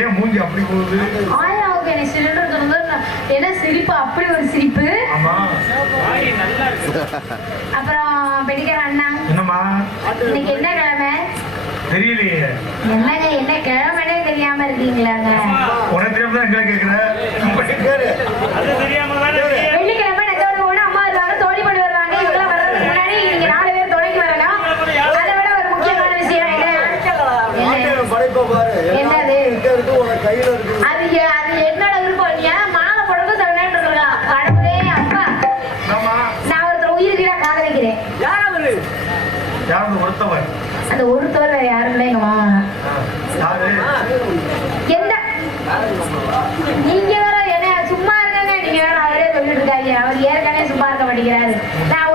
ஏன் மூஞ்சி அப்படி போகுது? என்னை சிலிண்டர் சிரிப்பு? அப்படி ஒரு சிரிப்பு. ஆமா. அப்புறம் பெடிக்கிற அண்ணா என்னம்மா? இன்னைக்கு என்ன கிழமை? தெரியலையே. என்னங்க என்ன கிழமைனே தெரியாம இருக்கீங்களாங்க? உனக்கு தெரியாம தான் எங்களை யாரும் ஒருத்தவன் அந்த ஒருத்தவர் வேற யாரும் இல்லை எங்க மாமா. எந்த? நீங்க வேற என்ன சும்மா இருங்க நீங்க வேற அவரே சொல்லிட்டு இருக்காங்க அவர் ஏற்கனவே சும்மா இருக்க மாட்டேங்கிறாரு. நான்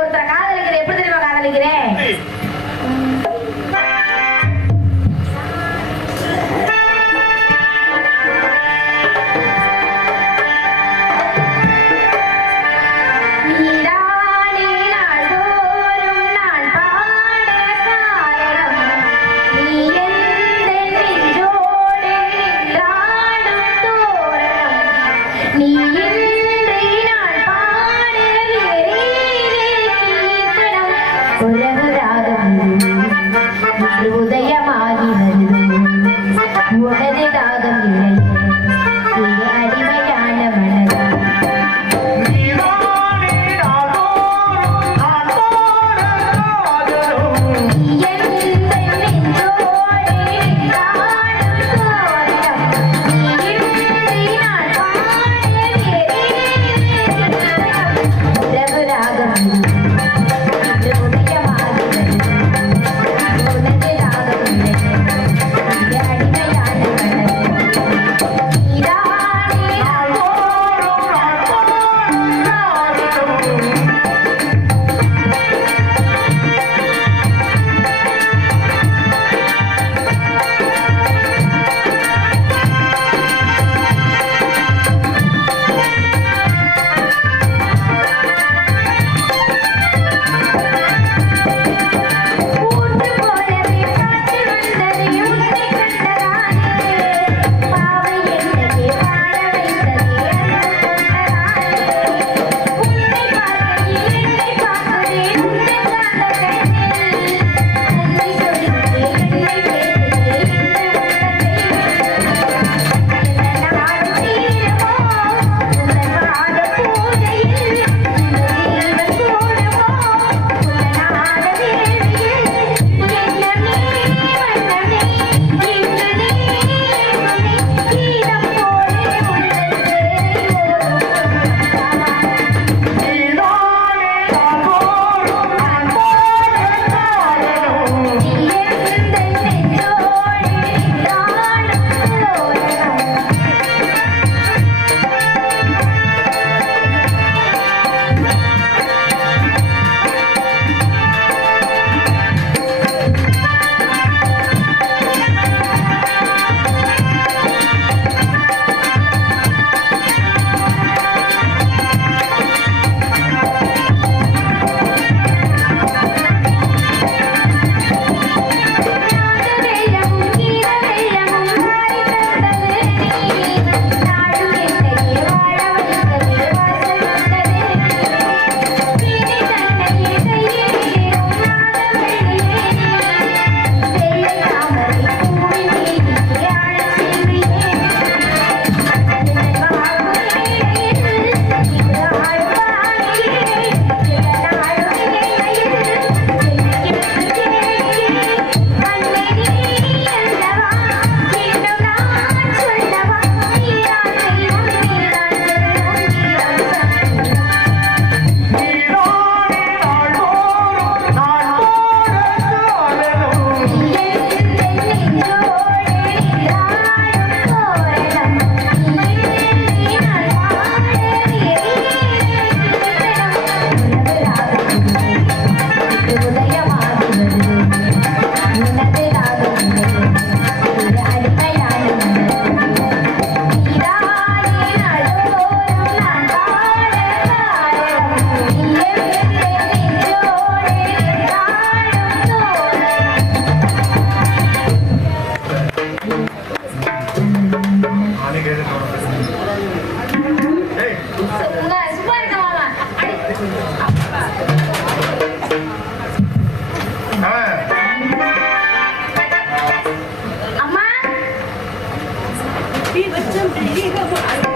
你立刻过来。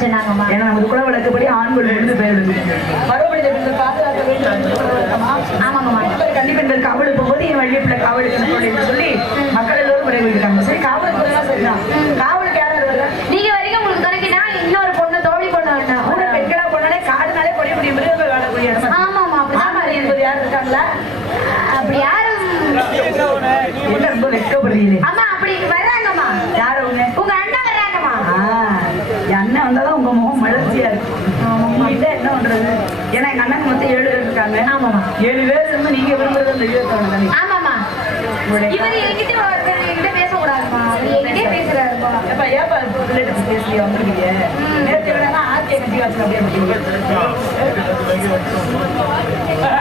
சொன்னாங்கம்மா ஏன்னா நமது குல வழக்கப்படி ஆண்கள் விழுந்து போயிடுது மறுபடி இந்த பெண்கள் பாதுகாக்க வேண்டும் என்று குல வழக்கமா? ஆமாங்கம்மா கன்னி பெண்கள் காவல் போகும்போது என் வழிய பிள்ளை காவலுக்கு சொல்லி மக்கள் எல்லோரும் முறை வைக்கிறாங்க சரி காவலுக்கு வரலாம் சரிதான். காவலுக்கு யாரும் வருவாங்க? நீங்க வரைக்கும் உங்களுக்கு துணைக்கினா இன்னொரு பொண்ணு தோழி பொண்ணு வேண்டாம் கூட பெண்களா போனாலே காடுனாலே கொடிய முடிய மிருகங்கள் வாழக்கூடிய இடம். ஆமாம்மா அப்படிதான் ஆமாரி என்பது யார் இருக்காங்களா? அப்படி யாரும் என்ன ரொம்ப வெட்கப்படுறீங்களே அம்மா அப்படி வர்றாங்கம்மா. யார் அவங்க உங்க அண்ணன் வர்றாங்கம்மா ஆ, என் அண்ணன் வந்தாதான் உங்க முகம் மலர்ச்சியா இருக்கு உங்ககிட்ட என்ன பண்றது. ஏன்னா எங்க அண்ணன் மொத்தம் ஏழு பேர் இருக்காங்க. ஏழு பேர் இருந்து நீங்க விரும்புறது அந்த இருபத்தொன்னு தானே? ஆமாம்மா. இவர் என்கிட்ட ஒருத்தர் என்கிட்ட பேசக்கூடாதுமா அவர் என்கிட்டயே பேசுறாருப்பா ஏப்பா ஏப்பா இப்போ ரிலேட்டிவ்ஸ் பேசி வந்துருக்கீங்க. நேற்று வேணா ஆர்த்தியை கட்டி வச்சு அப்படியே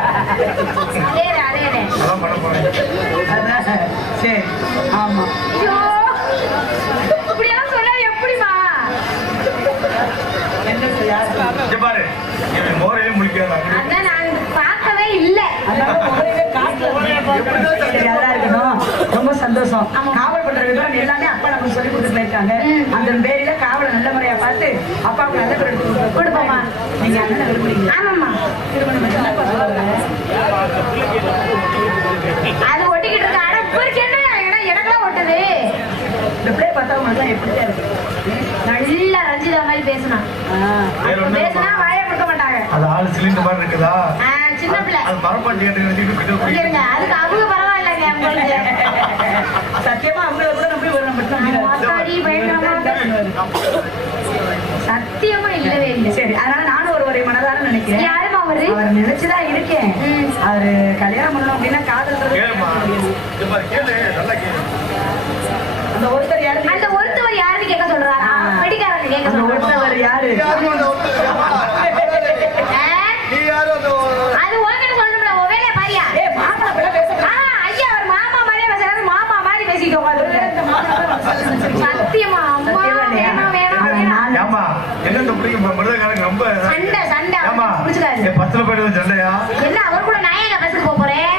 அதேடா அதேடே அதான் பண்ண போறேன் அதான் சரி. ஆமா ஐயோ இப்படியெல்லாம் சொன்னா எப்படிமா என்ன செய்ய இங்க பாரு இவன் மோரையிலே முடிக்காது அப்படி அதான் நான் பார்க்கவே இல்லை அதனால முதல்ல காட்டுல சரி, அதெல்லாம் இருக்கட்டும். சந்தோஷம் காவல் பண்ற விவரம் எல்லாமே அப்பா நமக்கு சொல்லி கொடுத்துட்டு போயிருக்காங்க அந்த பேரில காவலை நல்ல முறையா பார்த்து அப்பாவுக்கு நல்ல பேர் எடுத்து கொடுப்போம். நீங்க அண்ணனை விரும்புறீங்க. ஆமாம்மா. திருமணம்? அது ஒட்டிக்கிட்டு இருக்கு? ஆனா இவருக்கு என்ன? எனக்கெல்லாம் ஒட்டுது. இந்த பிள்ளை பார்த்தா மட்டும் எப்படியா இருக்கு? நல்லா ரஞ்சிதா மாதிரி பேசினா. பேசினா வாயை கொடுக்க மாட்டாங்க. அது ஆள் சிலிண்டர் மாதிரி இருக்குதா? சின்ன பிள்ளை. அது மரப்பாட்டி அதுக்கு அவங்க உங்களுக்கு சத்தியமா அவங்கள கூட நம்பி வர மட்டும் ஆத்தாடி, பயங்கரமா சத்தியமா இல்லவே இல்லை. சரி அதனால நானும் ஒரு ஒரே மனதார நினைக்கிறேன். யாருமா அவரு? அவர் நினைச்சுதான் இருக்கேன். ம். அவரு கல்யாணம் பண்ணணும் அப்படின்னா காதல் கேளுமா. இங்க பாரு கேளு. நல்லா கேளு. அந்த ஒருத்தர் யாரு? அந்த ஒருத்தவர் யாருன்னு கேட்க சொல்றாரா? கேட்க சொல்றாங்க ஒருத்தவர் யாரு? அது சத்தியமா? அம்மா? வேணாம் வேணாம் வேணாம். ஏமா என்ன இந்த பிள்ளைங்க மிருதக்காரங்க ரொம்ப சண்டை சண்டை. ஏமா பிடிச்சிக்காரு என் பத்துல போயிட்டு சண்டையா? என்ன அவர் கூட நான் எங்க பஸ்ஸுக்கு போக போறேன்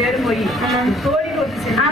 ரெண்டு பேரும் போய். தோழி கொண்டு சென்று